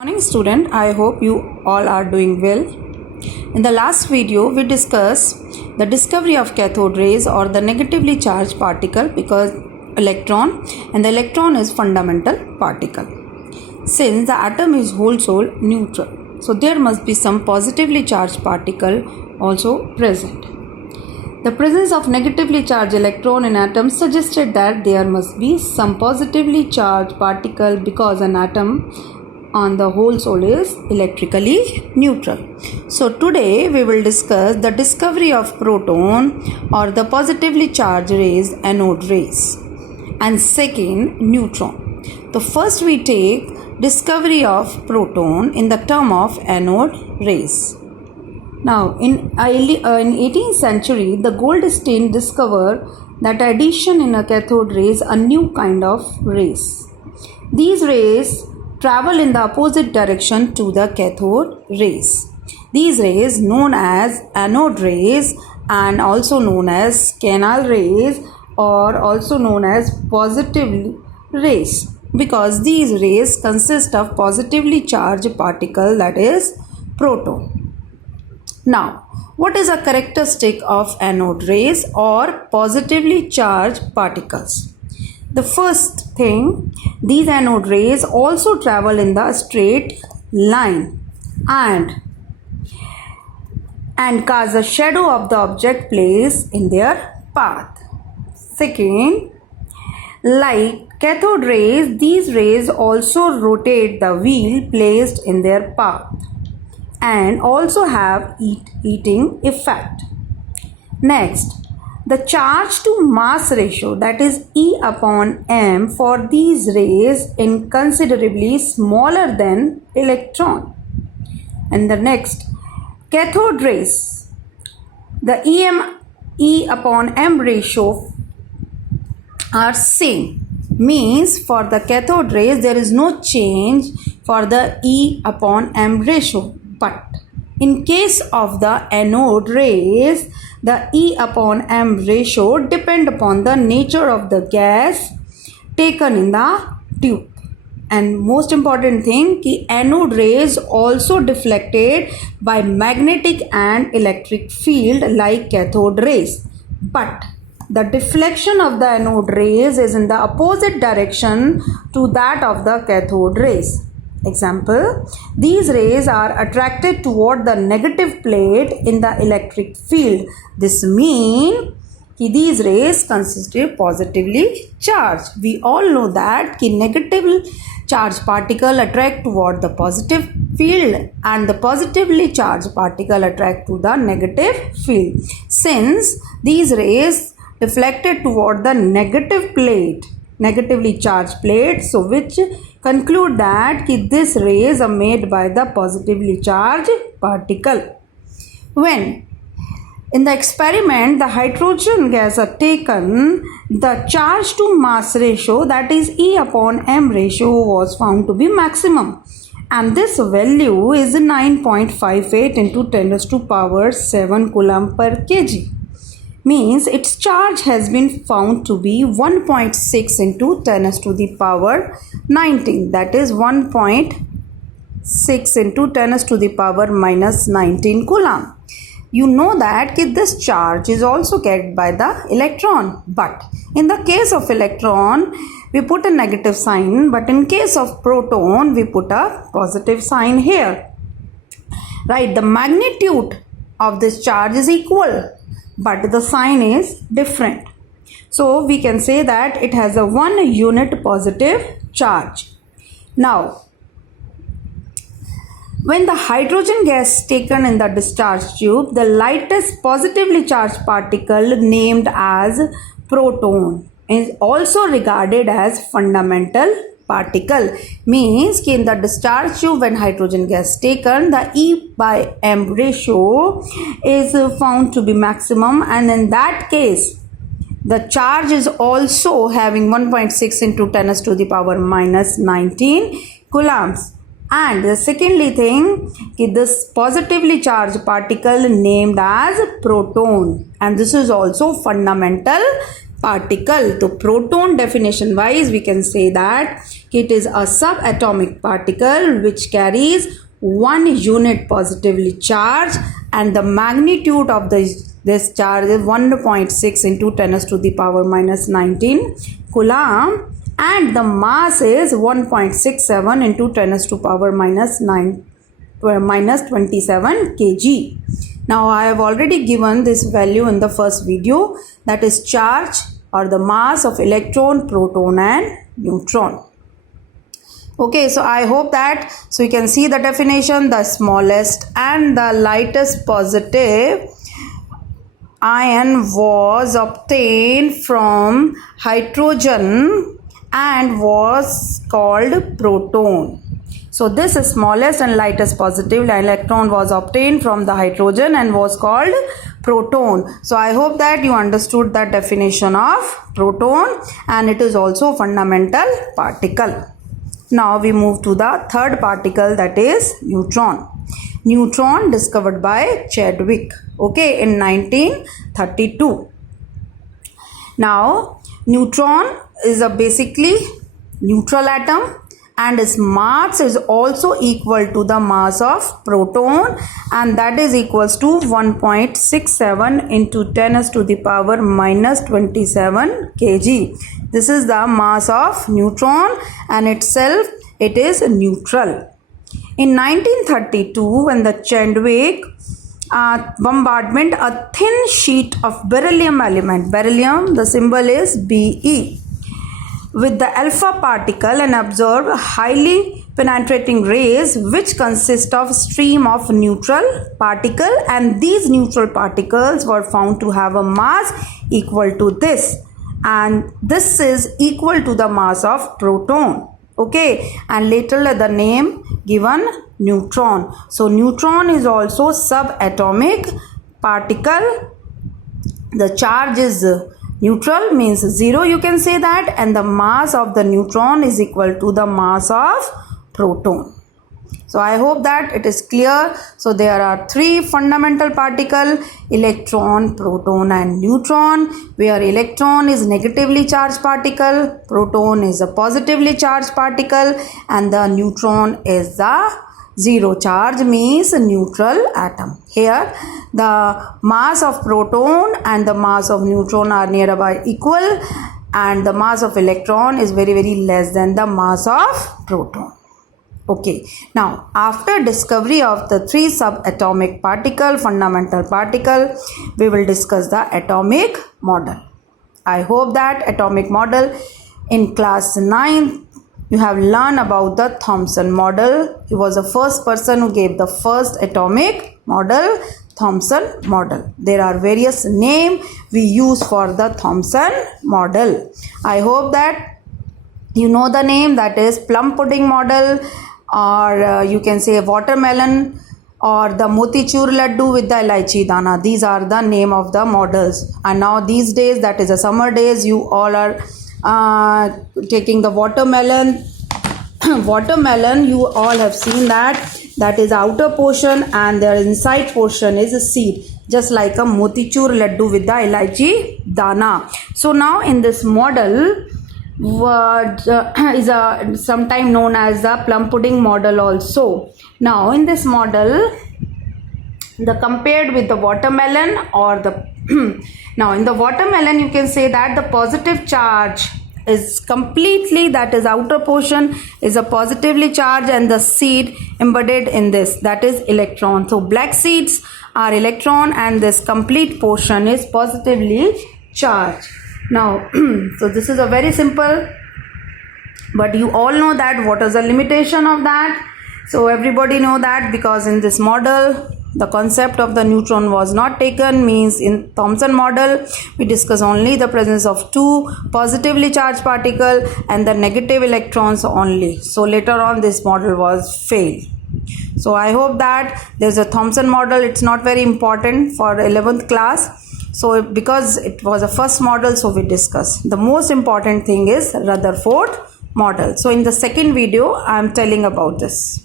Morning student, I hope you all are doing well. In the last video we discussed the discovery of cathode rays or the negatively charged particle because electron, and the electron is fundamental particle. Since the atom is whole soul neutral, so there must be some positively charged particle also present. The presence of negatively charged electron in atoms suggested that there must be some positively charged particle because an atom on the whole soul is electrically neutral. So today we will discuss the discovery of proton or the positively charged rays, anode rays, and second neutron. So first we take discovery of proton in the term of anode rays. Now in 18th century the Goldstein discovered that addition in a cathode rays a new kind of rays. These rays travel in the opposite direction to the cathode rays. These rays known as anode rays and also known as canal rays or also known as positive rays because these rays consist of positively charged particle, that is proton. Now, what is a characteristic of anode rays or positively charged particles? The first thing, these anode rays also travel in the straight line and cause a shadow of the object placed in their path. Second, like cathode rays, these rays also rotate the wheel placed in their path and also have heating effect. Next, the charge to mass ratio, that is E upon m, for these rays is considerably smaller than electron. And the next, cathode rays, the E upon m ratio are same. Means for the cathode rays there is no change for the E upon m ratio. But in case of the anode rays, the E upon m ratio depend upon the nature of the gas taken in the tube. And most important thing, ki anode rays also deflected by magnetic and electric field like cathode rays. But the deflection of the anode rays is in the opposite direction to that of the cathode rays. Example, these rays are attracted toward the negative plate in the electric field. This means these rays consist positively charged. We all know that negative charged particle attract toward the positive field and the positively charged particle attract to the negative field. Since these rays deflected toward the negative plate, negatively charged plate, so which conclude that these rays are made by the positively charged particle. When in the experiment the hydrogen gas are taken, the charge to mass ratio, that is E upon m ratio, was found to be maximum, and this value is 9.58 into 10 raised to power 7 coulomb per kg. Means its charge has been found to be 1.6 into 10 raised to the power 19, that is 1.6 into 10 raised to the power minus 19 coulomb. You know that this charge is also carried by the electron, but in the case of electron we put a negative sign, but in case of proton we put a positive sign here. Right, the magnitude of this charge is equal, but the sign is different. So we can say that it has a 1 unit positive charge. Now, when the hydrogen gas is taken in the discharge tube, the lightest positively charged particle named as proton is also regarded as fundamental particle. Means in the discharge tube when hydrogen gas is taken, the E by m ratio is found to be maximum, and in that case the charge is also having 1.6 into 10 raised to the power minus 19 coulombs. And the secondly thing, this positively charged particle named as proton, and this is also fundamental particle. So proton definition wise we can say that it is a subatomic particle which carries 1 unit positively charged, and the magnitude of this charge is 1.6 into 10 to the power minus 19 coulomb, and the mass is 1.67 into 10 to power minus 27 kg. Now I have already given this value in the first video, that is charge or the mass of electron, proton and neutron. Okay, so I hope that, so you can see the definition, the smallest and the lightest positive ion was obtained from hydrogen and was called proton. So this smallest and lightest positive electron was obtained from the hydrogen and was called proton. So I hope that you understood the definition of proton, and it is also a fundamental particle. Now we move to the third particle, that is neutron. Neutron discovered by Chadwick, okay, in 1932. Now neutron is a basically neutral atom, and its mass is also equal to the mass of proton, and that is equals to 1.67 into 10 to the power minus 27 kg. This is the mass of neutron, and itself it is neutral. In 1932, when the Chadwick bombardment a thin sheet of beryllium element, beryllium the symbol is Be, with the alpha particle and observed highly penetrating rays which consist of stream of neutral particle, and these neutral particles were found to have a mass equal to this, and this is equal to the mass of proton, okay, and later the name given neutron. So neutron is also subatomic particle. The charge is neutral, means 0 you can say that, and the mass of the neutron is equal to the mass of proton. So I hope that it is clear. So there are 3 fundamental particles, electron, proton and neutron, where electron is negatively charged particle, proton is a positively charged particle, and the neutron is the zero charge, means neutral atom. Here the mass of proton and the mass of neutron are nearby equal, and the mass of electron is very less than the mass of proton. Okay, now after discovery of the 3 subatomic particle, fundamental particle, we will discuss the atomic model. I hope that atomic model in class 9 you have learned about the Thomson model. He was the first person who gave the first atomic model, Thomson model. There are various names we use for the Thomson model. I hope that you know the name, that is plum pudding model, or you can say watermelon, or the motichur laddu with the elaichi dana. These are the name of the models. And now these days, that is the summer days, you all are taking the watermelon. Watermelon, you all have seen that is outer portion, and their inside portion is a seed, just like a motichur laddu with the elaichi dana. So now in this model, what is sometime known as the plum pudding model also. Now in this model, the compared with the watermelon or the now in the watermelon you can say that the positive charge is completely, that is outer portion is a positively charged, and the seed embedded in this, that is electron. So black seeds are electron, and this complete portion is positively charged. Now so this is a very simple, but you all know that what is the limitation of that. So everybody know that, because in this model the concept of the neutron was not taken, means in Thomson model we discuss only the presence of 2 positively charged particles and the negative electrons only. So later on this model was failed. So I hope that there's a Thomson model. It's not very important for 11th class. So because it was a first model, so we discuss. The most important thing is Rutherford model. So in the second video I am telling about this.